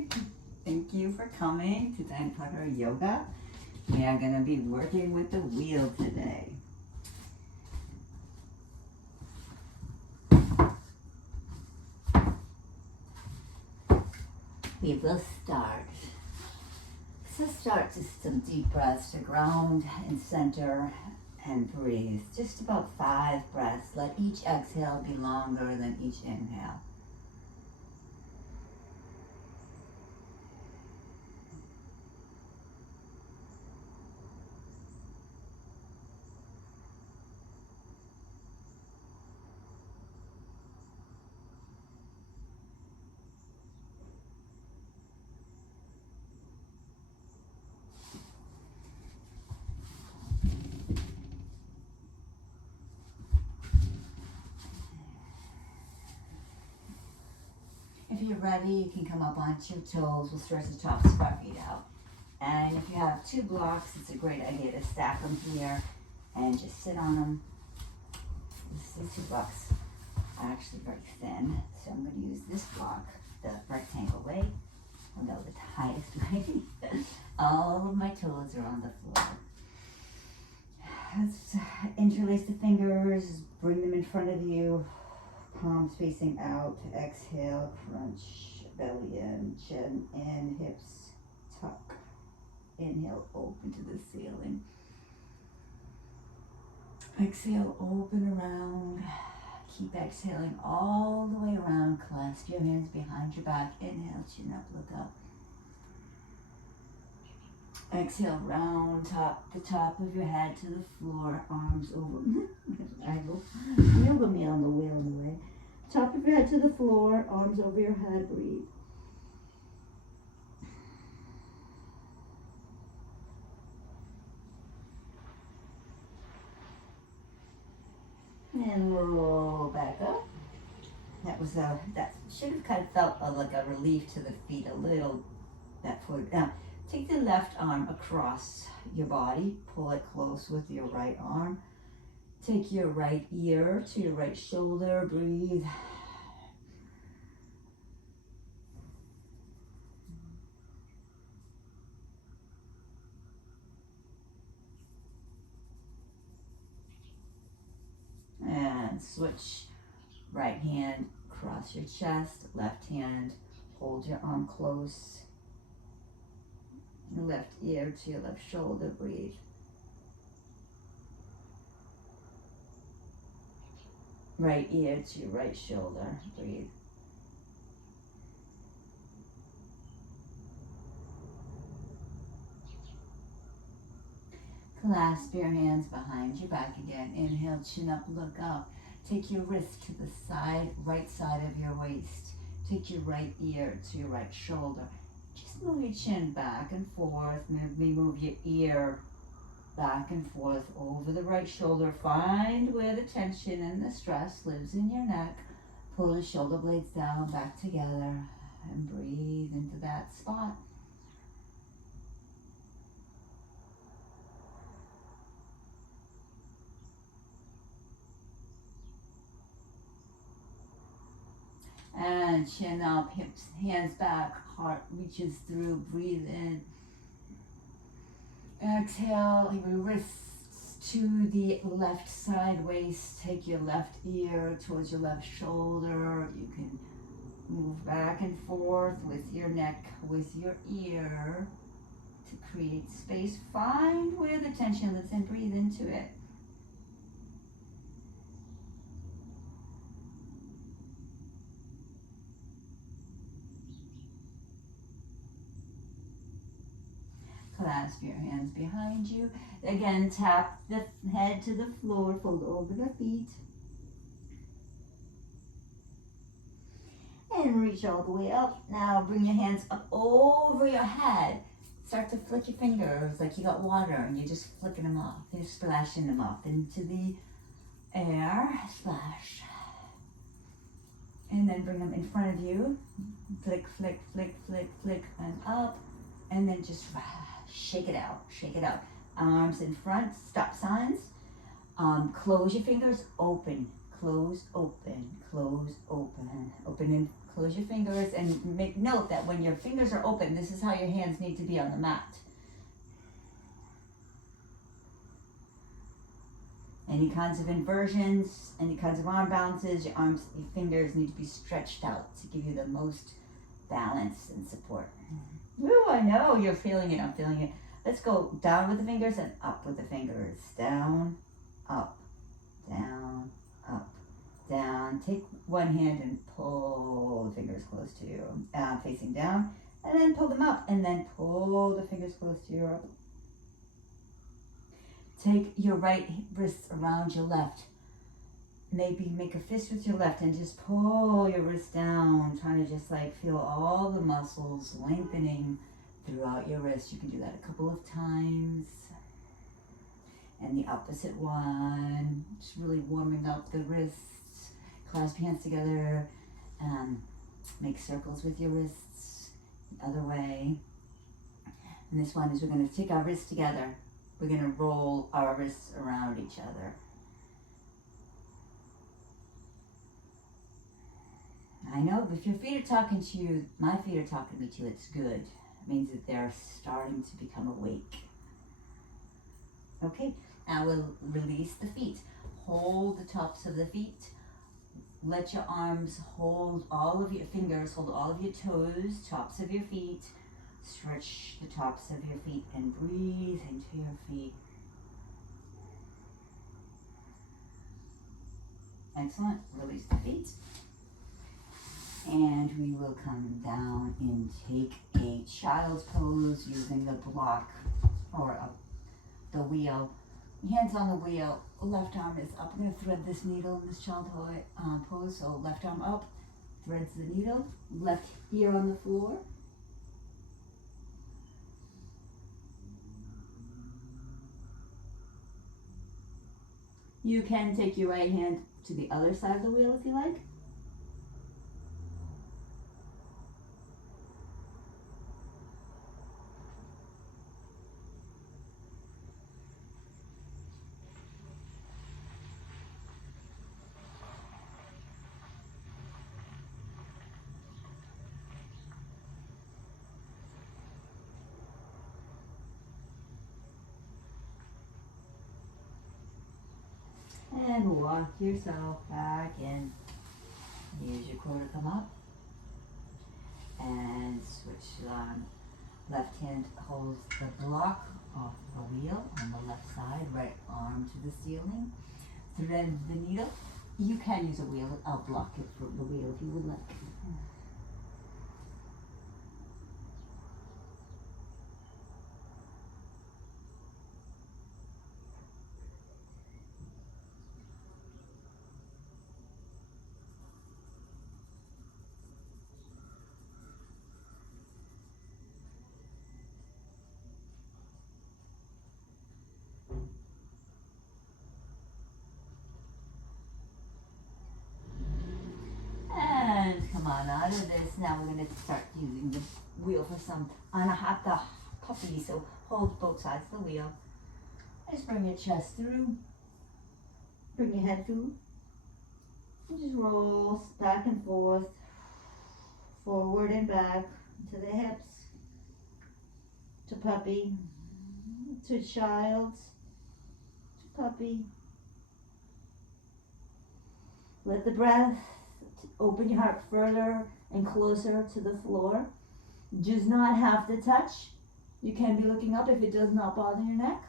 Hi, thank you for coming to Time Putter Yoga. We are going to be working with the wheel today. We will start. So start just some deep breaths to ground and center and breathe. Just about 5 breaths. Let each exhale be longer than each inhale. If you're ready, you can come up onto your toes. We'll stretch the tops of our feet out. And if you have 2 blocks, it's a great idea to stack them here and just sit on them. These 2 blocks are actually very thin, so I'm going to use this block, the rectangle way. I'll go the highest way. All of my toes are on the floor. Let's interlace the fingers, bring them in front of you. Palms facing out. Exhale, crunch, belly in, chin in, hips tuck. Inhale, open to the ceiling. Exhale, open around. Keep exhaling all the way around. Clasp your hands behind your back. Inhale, chin up, look up. Exhale, round the top of your head to the floor, arms over. I go yoga me on the wheel in the way. Top of your head to the floor, arms over your head, breathe. And roll back up. That should have kind of felt like a relief to the feet a little. That foot. Now, take the left arm across your body, pull it close with your right arm. Take your right ear to your right shoulder, breathe. And switch. Right hand across your chest, left hand, hold your arm close. Your left ear to your left shoulder, breathe. Right ear to your right shoulder, breathe. Clasp your hands behind your back again. Inhale, chin up, look up. Take your wrist to the side, right side of your waist. Take your right ear to your right shoulder. Just move your chin back and forth. Maybe move your ear back and forth over the right shoulder. Find where the tension and the stress lives in your neck. Pull the shoulder blades down, back together, and breathe into that spot. And chin up, hips, hands back, heart reaches through, breathe in. Exhale, your wrists to the left side waist. Take your left ear towards your left shoulder. You can move back and forth with your neck, with your ear to create space. Find where the tension lives and breathe into it. Clasp your hands behind you. Again, tap the head to the floor, fold over the feet. And reach all the way up. Now bring your hands up over your head. Start to flick your fingers like you got water and you're just flicking them off. You're splashing them up into the air. Splash. And then bring them in front of you. Flick, flick, flick, flick, flick, and up. And then just shake it out, shake it out. Arms in front, stop signs. Close your fingers, open. close, open, close, open. Open and close your fingers, and make note that when your fingers are open, this is how your hands need to be on the mat. Any kinds of inversions, any kinds of arm bounces, your fingers need to be stretched out to give you the most balance and support. Woo, I know, you're feeling it, I'm feeling it. Let's go down with the fingers and up with the fingers. Down, up, down, up, down. Take one hand and pull the fingers close to you, facing down, and then pull them up, and then pull the fingers close to you. Take your right wrist around your left. Maybe make a fist with your left and just pull your wrist down, trying to just like feel all the muscles lengthening throughout your wrist. You can do that a couple of times. And the opposite one, just really warming up the wrists. Clasp your hands together. Make circles with your wrists. The other way. And this one is we're going to take our wrists together. We're going to roll our wrists around each other. I know if your feet are talking to you, my feet are talking to me too, it's good. It means that they're starting to become awake. Okay, now we'll release the feet. Hold the tops of the feet. Let your arms hold all of your fingers, hold all of your toes, tops of your feet. Stretch the tops of your feet and breathe into your feet. Excellent. Release the feet. And we will come down and take a child's pose using the block or the wheel. Hands on the wheel. Left arm is up. I'm going to thread this needle in this child pose. So left arm up, threads the needle. Left ear on the floor. You can take your right hand to the other side of the wheel if you like. And walk yourself back in. Use your core to come up. And switch on. Left hand holds the block off the wheel on the left side. Right arm to the ceiling. Thread the needle. You can use a wheel. I'll block it for the wheel if you would like. Come on out of this. Now we're going to start using the wheel for some anahata puppy. So hold both sides of the wheel. Just bring your chest through. Bring your head through. And just roll back and forth. Forward and back to the hips. To puppy. To child. To puppy. Let the breath open your heart further and closer to the floor. Does not have to touch. You can be looking up if it does not bother your neck.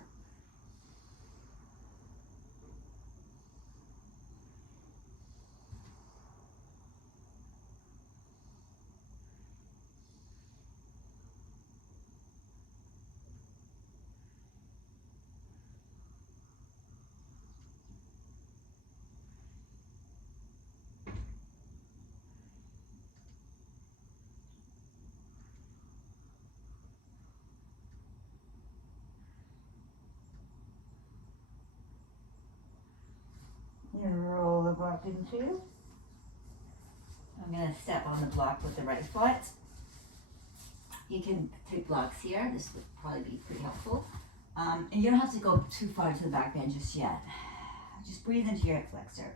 And roll the block into. I'm going to step on the block with the right foot. You can take blocks here. This would probably be pretty helpful. And you don't have to go too far to the back bend just yet. Just breathe into your hip flexor.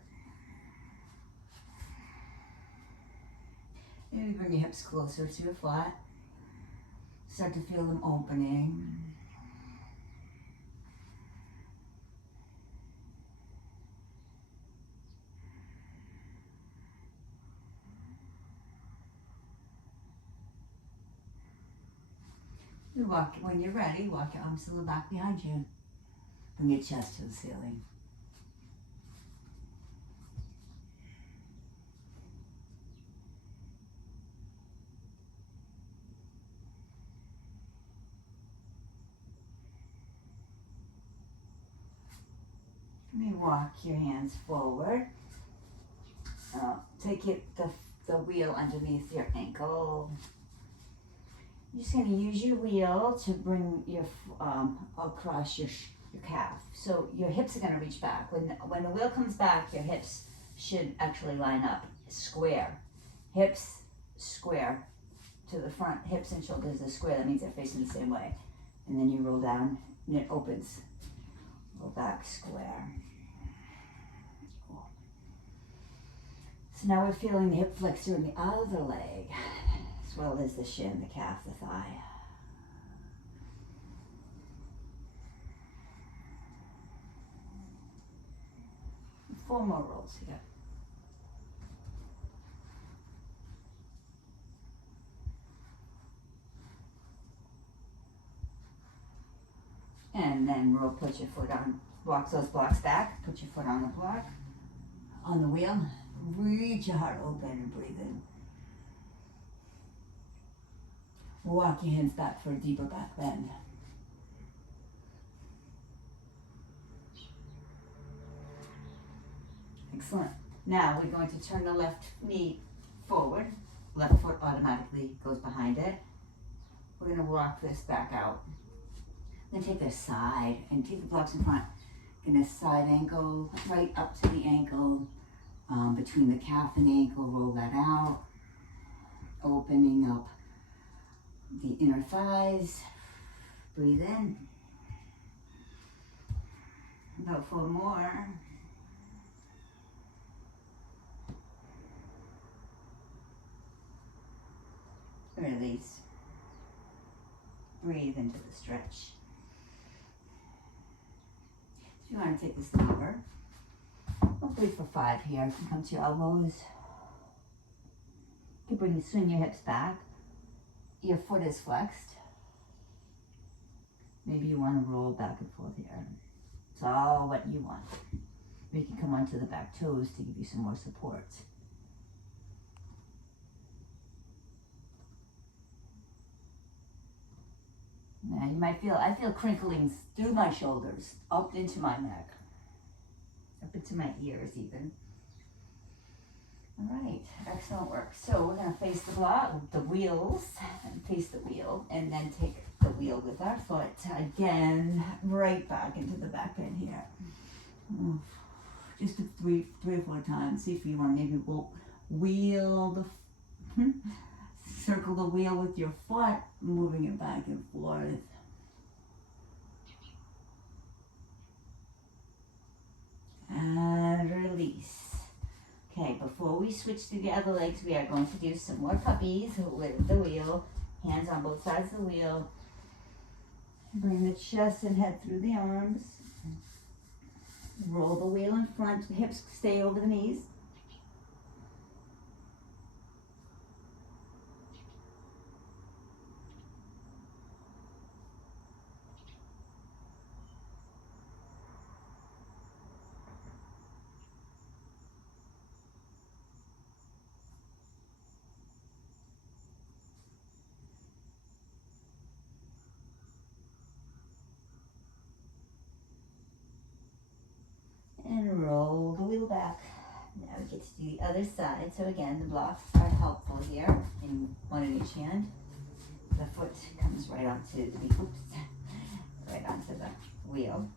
Maybe bring your hips closer to your flat. Start to feel them opening. You walk, when you're ready, walk your arms a little back behind you. Bring your chest to the ceiling. Let me walk your hands forward. Take the wheel underneath your ankle. You're just going to use your wheel to bring your across your calf. So your hips are going to reach back. When the wheel comes back, your hips should actually line up square. Hips square to the front. Hips and shoulders are square. That means they're facing the same way. And then you roll down and it opens. Roll back square. So now we're feeling the hip flexor in the other leg, as well as the shin, the calf, the thigh. Four more rolls here. And then roll, put your foot on, walk those blocks back, put your foot on the block, on the wheel, reach your heart open and breathe in. Walk your hands back for a deeper back bend. Excellent. Now we're going to turn the left knee forward. Left foot automatically goes behind it. We're going to walk this back out. Then take the side and take the blocks in front. In a side ankle, right up to the ankle, between the calf and ankle, roll that out. Opening up the inner thighs. Breathe in. About 4 more. Release. Breathe into the stretch. If you want to take this longer, we'll breathe for 5 here. You can come to your elbows. You can swing your hips back. Your foot is flexed. Maybe you want to roll back and forth here. It's all what you want. You can come onto the back toes to give you some more support. Now you might feel, I feel crinklings through my shoulders, up into my neck, up into my ears even. All right, excellent work. So we're gonna face the block, the wheels, and face the wheel, and then take the wheel with our foot again, right back into the back bend here. Just 3 or 4 times. See if you want to maybe wheel the, circle the wheel with your foot, moving it back and forth. And release. Okay, before we switch to the other legs, we are going to do some more puppies with the wheel. Hands on both sides of the wheel. Bring the chest and head through the arms. Roll the wheel in front. The hips stay over the knees. And roll the wheel back. Now we get to do the other side. So again, the blocks are helpful here, in one in each hand. The foot comes right onto the wheel.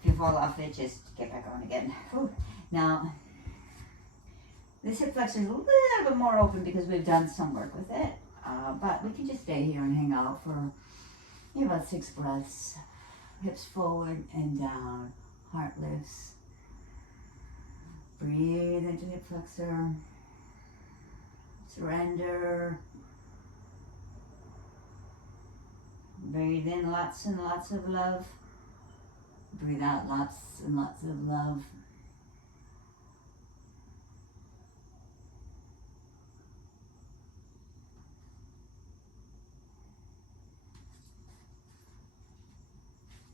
If you fall off it, just get back on again. Whew. Now, this hip flexor is a little bit more open because we've done some work with it, but we can just stay here and hang out for maybe about 6 breaths. Hips forward and down. Heart lifts. Breathe into hip flexor. Surrender. Breathe in lots and lots of love. Breathe out lots and lots of love.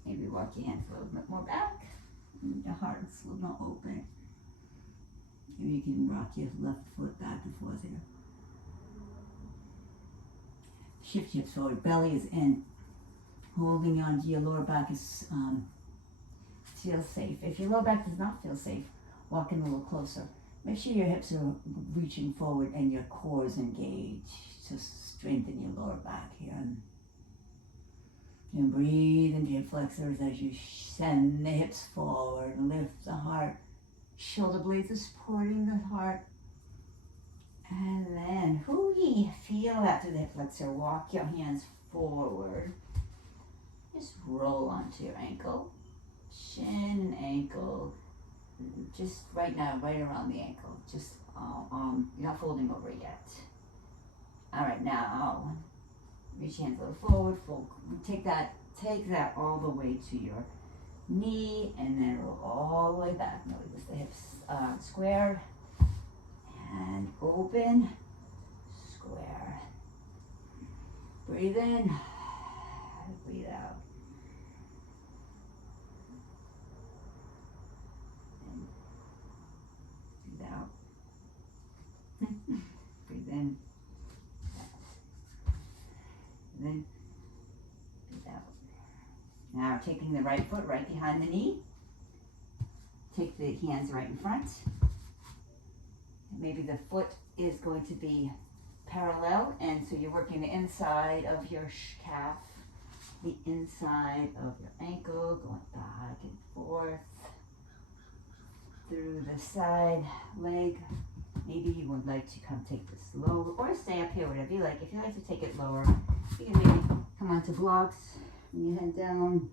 Maybe walk your hands a little bit more back. Your heart's a little more open. Maybe you can rock your left foot back and forth here. Shift hips forward. Belly is in. Holding onto your lower back is feels safe. If your lower back does not feel safe, walk in a little closer. Make sure your hips are reaching forward and your core is engaged to strengthen your lower back here. And breathe into your flexors as you send the hips forward. Lift the heart. Shoulder blades are supporting the heart. And then, hoo-wee, feel that through the hip flexor. Walk your hands forward. Just roll onto your ankle. Shin, ankle. Just right now, right around the ankle. Just, you're not folding over yet. All right, now, reach your hands a little forward. Take that all the way to your knee, and then roll all the way back. Notice the hips square and open, square. Breathe in, breathe out. And breathe out. Breathe in. And then breathe out. Now taking the right foot right behind the knee. Take the hands right in front. Maybe the foot is going to be parallel, and so you're working the inside of your calf, the inside of your ankle, going back and forth through the side leg. Maybe you would like to come take this lower, or stay up here, whatever you like. If you like to take it lower, you can maybe come onto blocks, bring your head down,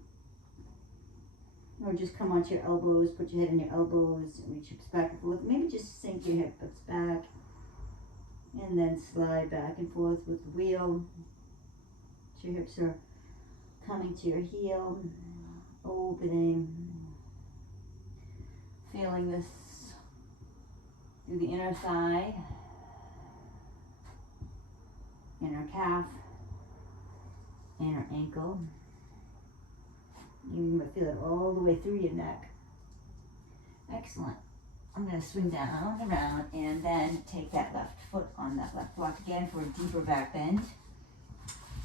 or just come onto your elbows, put your head on your elbows, and reach hips back and forth. Maybe just sink your hips back, and then slide back and forth with the wheel. So your hips are coming to your heel, opening, feeling this through the inner thigh, inner calf, inner ankle. You might feel it all the way through your neck. Excellent. I'm going to swing down and around, and then take that left foot on that left block again for a deeper back bend.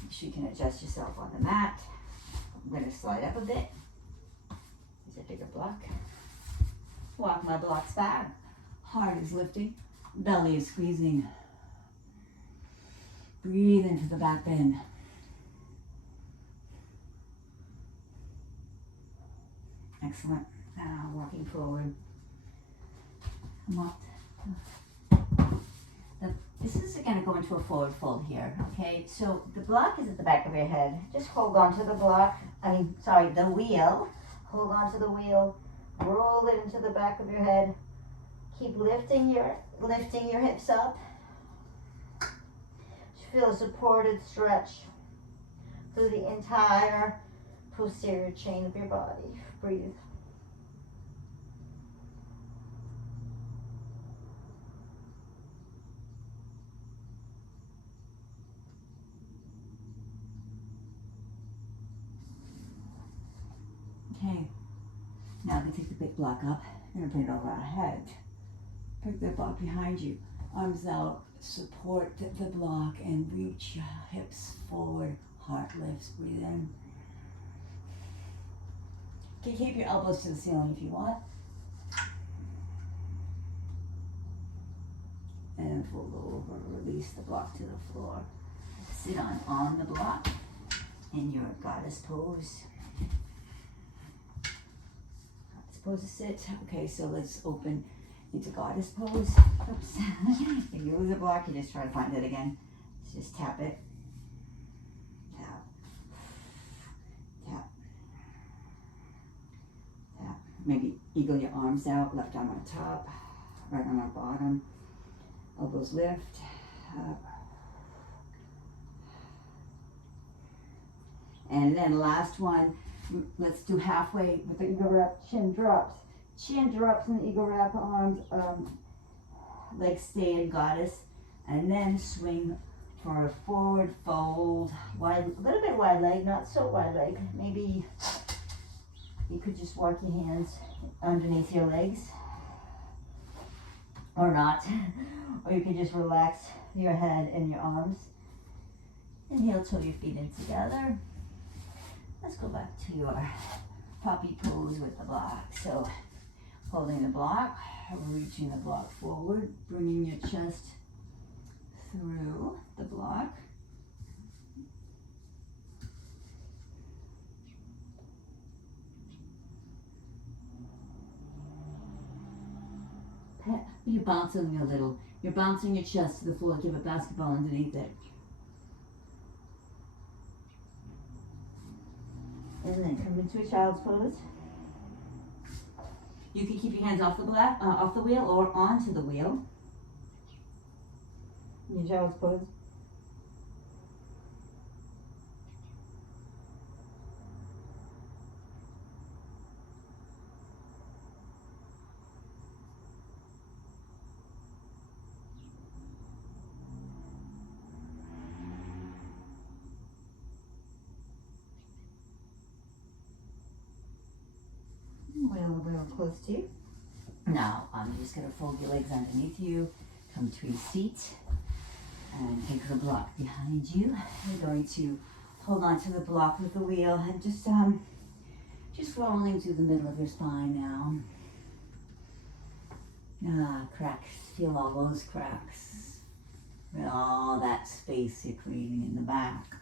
Make sure you can adjust yourself on the mat. I'm going to slide up a bit. There's a bigger block. Walk my blocks back. Heart is lifting. Belly is squeezing. Breathe into the back bend. Excellent. Now walking forward. Come up. This is going to go into a forward fold here, okay? So the block is at the back of your head. Just hold on to the block. The wheel. Hold on to the wheel. Roll it into the back of your head. Keep lifting your hips up. Feel a supported stretch through the entire posterior chain of your body. Breathe. Okay, now we take the big block up and bring it over our head. Pick the block behind you, arms out, support the block and reach your hips forward, heart lifts, breathe in. You can keep your elbows to the ceiling if you want. And fold over, release the block to the floor. Sit on the block in your goddess pose. Pose to sit. Okay, so let's open into goddess pose. Oops. If you lose a block, you just try to find it again. Just tap it. Tap. Tap. Tap. Maybe eagle your arms out, left arm on top, right arm on bottom. Elbows lift. And then last one, let's do halfway with the eagle wrap, chin drops. Chin drops in the eagle wrap, arms, legs stay in goddess. And then swing for a forward fold, wide, a little bit wide leg, not so wide leg. Maybe you could just walk your hands underneath your legs, or not. Or you could just relax your head and your arms. Inhale, toe your feet in together. Let's go back to your puppy pose with the block. So, holding the block, reaching the block forward, bringing your chest through the block. You're bouncing a little. You're bouncing your chest to the floor like you have a basketball underneath it. And then come into a child's pose. You can keep your hands off the off the wheel or onto the wheel. Your child's pose. Wheel close to you. Now, I'm just going to fold your legs underneath you, come to a seat, and take the block behind you. You're going to hold on to the block with the wheel and just rolling through the middle of your spine now. Cracks, feel all those cracks. Feel all that space you're creating in the back.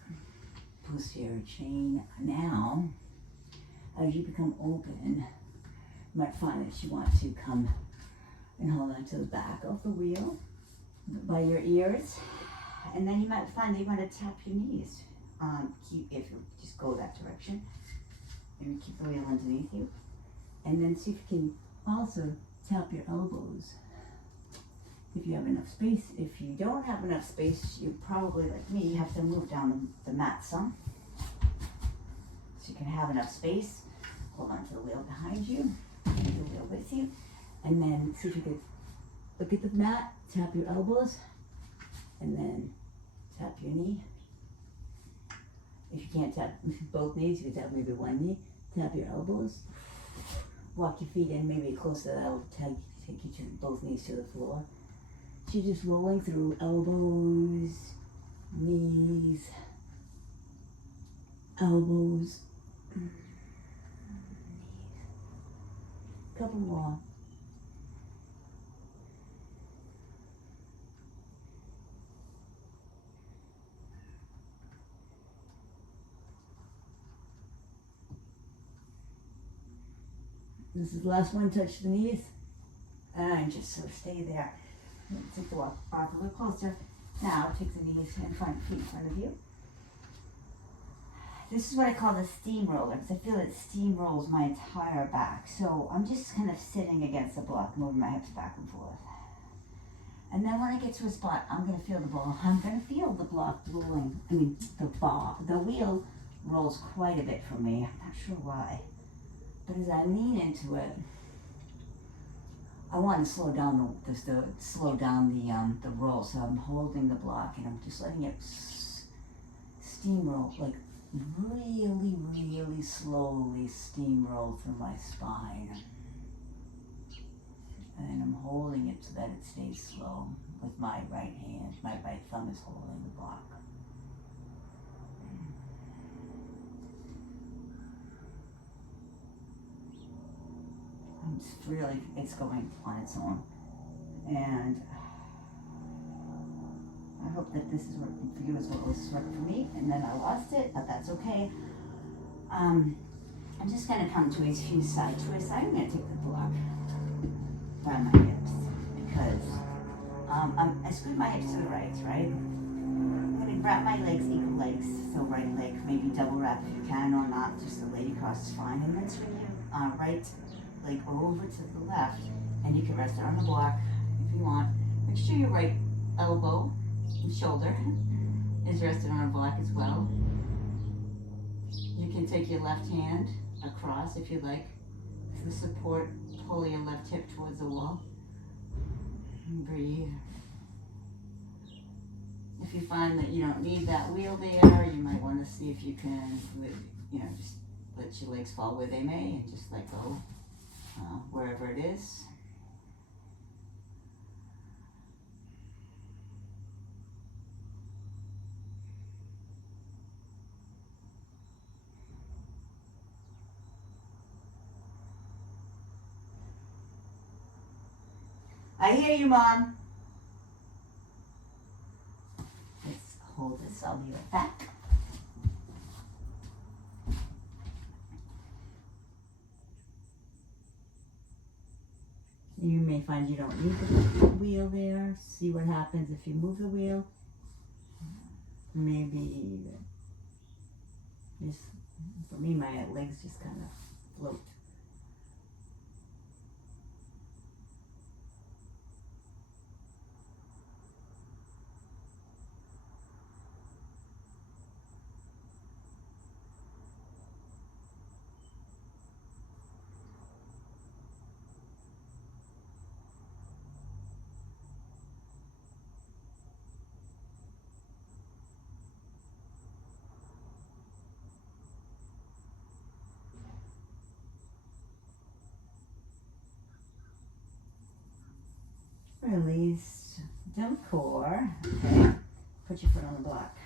Posterior chain. Now, as you become open, you might find that you want to come and hold on to the back of the wheel by your ears. And then you might find that you want to tap your knees. If you just go that direction. And keep the wheel underneath you. And then see if you can also tap your elbows. If you have enough space. If you don't have enough space, you probably, like me, have to move down the mat some. So you can have enough space. Hold on to the wheel behind you, the wheel with you, and then see if you could look at the mat, tap your elbows, and then tap your knee. If you can't tap both knees, you can tap maybe one knee, tap your elbows, walk your feet in maybe close to that, that'll take you to both knees to the floor. So you're just rolling through elbows, knees, elbows, couple more. This is the last one, touch the knees. And just sort of stay there. Take the walk a little closer. Now take the knees in front, feet in front of you. This is what I call the steamroller, because I feel it steamrolls my entire back. So I'm just kind of sitting against the block, moving my hips back and forth. And then when I get to a spot, I'm going to feel the ball. I'm going to feel the block rolling. I mean, the wheel rolls quite a bit for me. I'm not sure why. But as I lean into it, I want to slow down the roll. So I'm holding the block and I'm just letting it steamroll, like really, really slowly steamroll through my spine. And I'm holding it so that it stays slow with my right hand. My right thumb is holding the block. I'm just really, it's going on its own. And I hope that this is working for you as well as it's working for me. And then I lost it, but that's okay. I'm just going to come to a few side twists. I'm going to take the block around my hips because I screwed my hips to the right? I'm going to wrap my legs, equal legs. So right leg, maybe double wrap if you can or not. Just the lady cross is fine. And then swing your right leg over to the left. And you can rest it on the block if you want. Make sure your right elbow shoulder is rested on a block as well. You can take your left hand across if you like to support, pull your left hip towards the wall. And breathe. If you find that you don't need that wheel there, you might want to see if you can, just let your legs fall where they may and just let go wherever it is. I hear you, Mom. Let's hold this. I'll be right back. You may find you don't need the wheel there. See what happens if you move the wheel. Maybe just, for me, my legs just kind of float. Release, dump core. Okay. Put your foot on the block.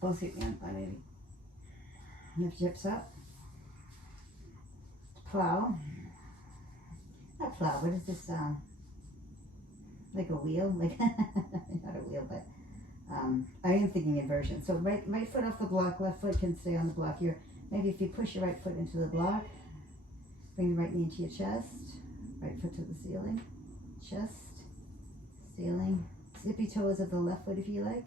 Both feet down, maybe. Lift your hips up. Plow. Not plow, what is this? Like a wheel? Like not a wheel, but I am thinking inversion. So right foot off the block, left foot can stay on the block here. Maybe if you push your right foot into the block, bring the right knee into your chest. Right foot to the ceiling, chest, ceiling, zippy toes of the left foot if you like.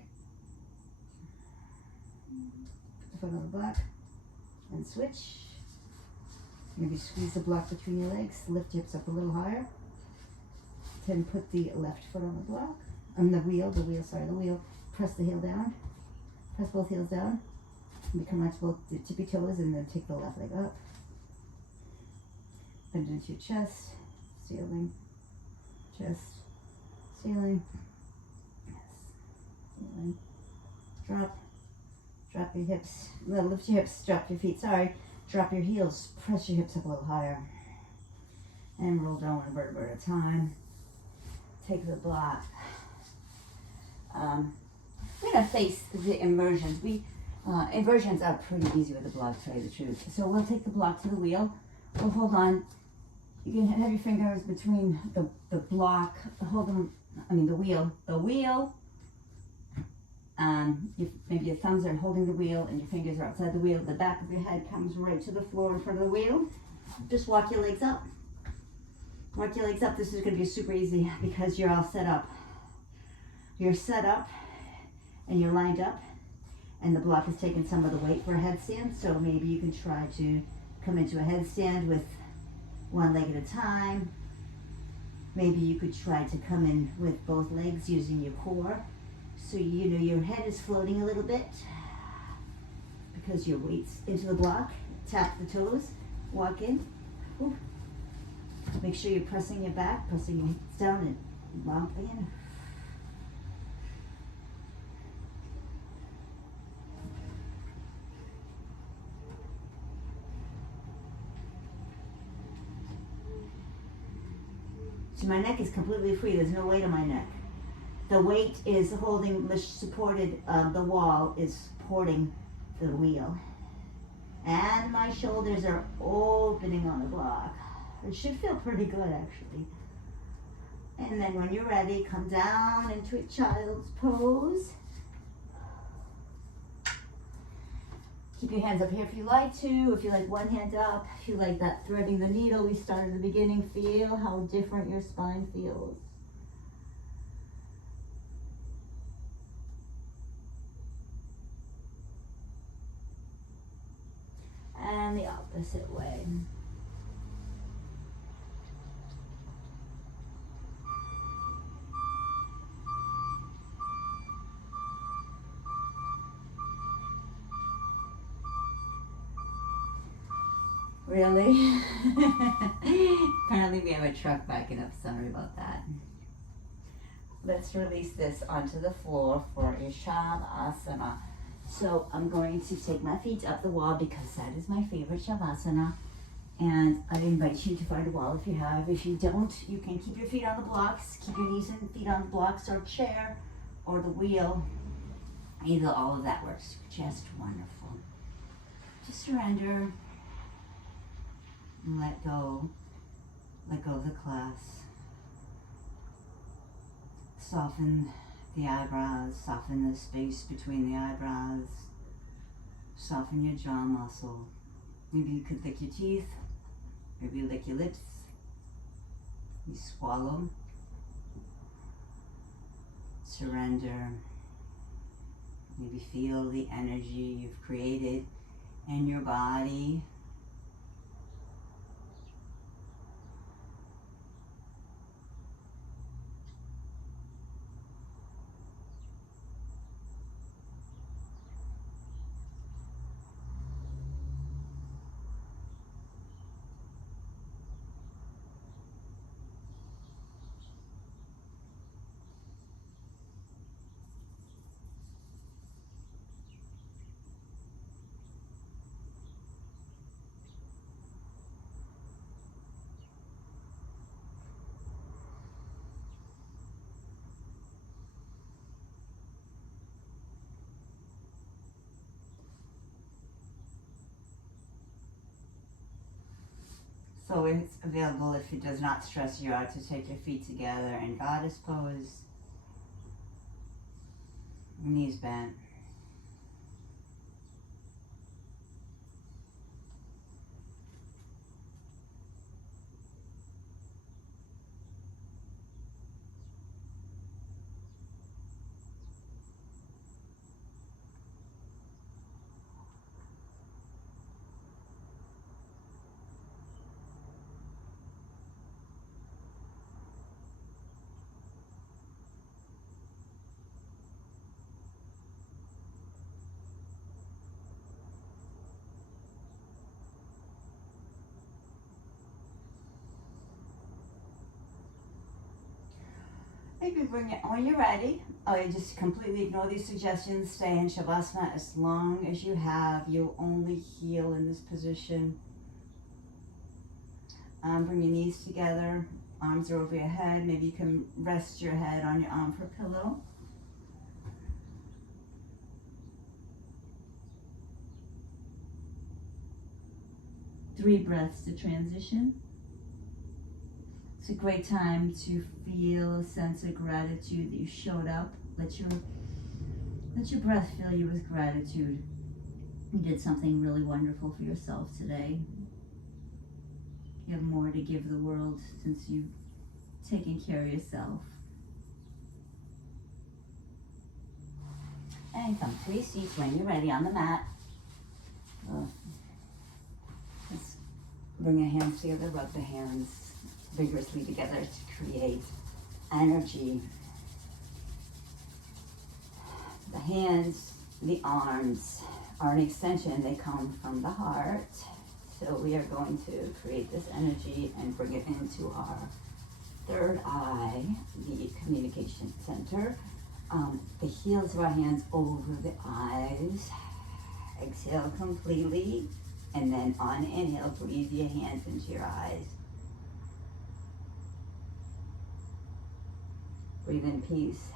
Put the foot on the block and switch. Maybe squeeze the block between your legs, lift your hips up a little higher. Then put the left foot on the block, the wheel, press the heel down, press both heels down, and come onto both the tippy toes and then take the left leg up. Bend into your chest. Ceiling, chest, ceiling, yes, ceiling, drop your hips, lift your hips, drop your feet, drop your heels, press your hips up a little higher, and roll down one vertebra at a time, take the block. We're going to face the inversions. Inversions are pretty easy with the block, to tell you the truth. So we'll take the block to the wheel, we'll hold on. You can have your fingers between the block, hold them, the wheel. Maybe your thumbs are holding the wheel and your fingers are outside the wheel. The back of your head comes right to the floor in front of the wheel. Just walk your legs up. Walk your legs up. This is going to be super easy because you're all set up. You're set up and you're lined up and the block is taking some of the weight for a headstand. So maybe you can try to come into a headstand with one leg at a time. Maybe you could try to come in with both legs using your core. So your head is floating a little bit because your weight's into the block. Tap the toes, walk in. Ooh. Make sure you're pressing your back, pressing your hips down and walk in. So my neck is completely free. There's no weight on my neck. The weight is holding, the wall is supporting the wheel. And my shoulders are opening on the block. It should feel pretty good, actually. And then when you're ready, come down into a child's pose. Keep your hands up here if you like to. If you like one hand up, if you like that threading the needle we started at the beginning, feel how different your spine feels. And the opposite way. Really? Apparently we have a truck backing up. Sorry about that. Let's release this onto the floor for a Shavasana. So I'm going to take my feet up the wall because that is my favorite Shavasana. And I invite you to find a wall if you have. If you don't, you can keep your feet on the blocks. Keep your knees and feet on the blocks or chair or the wheel. Either all of that works. Just wonderful. Just surrender. And let go. Let go of the class. Soften the eyebrows. Soften the space between the eyebrows. Soften your jaw muscle. Maybe you could lick your teeth. Maybe you lick your lips. You swallow. Surrender. Maybe feel the energy you've created in your body. So it's available if it does not stress you out to take your feet together in goddess pose. Knees bent. Maybe bring it when you're ready. Oh, you just completely ignore these suggestions. Stay in Shavasana as long as you have. You'll only heal in this position. Bring your knees together. Arms are over your head. Maybe you can rest your head on your arm for a pillow. Three breaths to transition. It's a great time to feel a sense of gratitude that you showed up. Let your breath fill you with gratitude. You did something really wonderful for yourself today. You have more to give the world since you've taken care of yourself. And come three seats when you're ready on the mat. Let's bring your hands together, rub the hands vigorously together to create energy. The hands, the arms are an extension. They come from the heart. So we are going to create this energy and bring it into our third eye, the communication center. The heels of our hands over the eyes. Exhale completely. And then on inhale, breathe your hands into your eyes. Breathe in peace.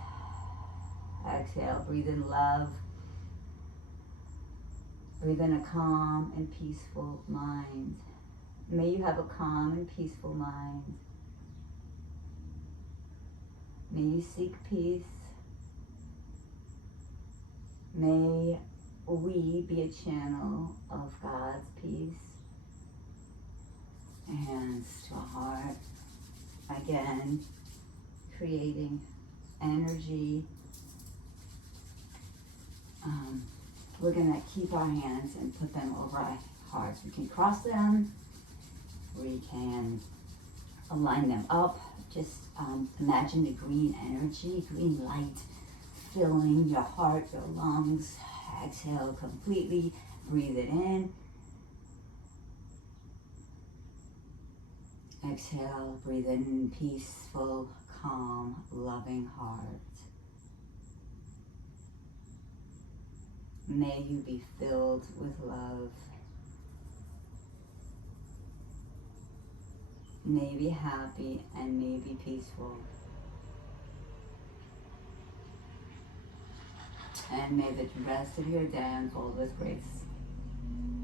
Exhale, breathe in love. Breathe in a calm and peaceful mind. May you have a calm and peaceful mind. May you seek peace. May we be a channel of God's peace. Hands to our heart. Again, creating energy. We're going to keep our hands and put them over our hearts. We can cross them. We can align them up. Just imagine the green energy, green light filling your heart, your lungs. Exhale completely. Breathe it in. Exhale, breathe in peaceful, calm, loving heart. May you be filled with love. May you be happy and may you be peaceful. And may the rest of your day unfold with grace.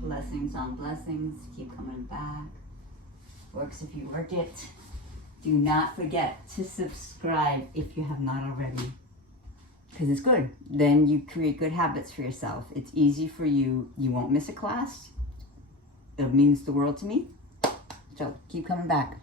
Blessings on blessings. Keep coming back. Works if you work it. Do not forget to subscribe if you have not already. Because it's good. Then you create good habits for yourself. It's easy for you. You won't miss a class. It means the world to me. So keep coming back.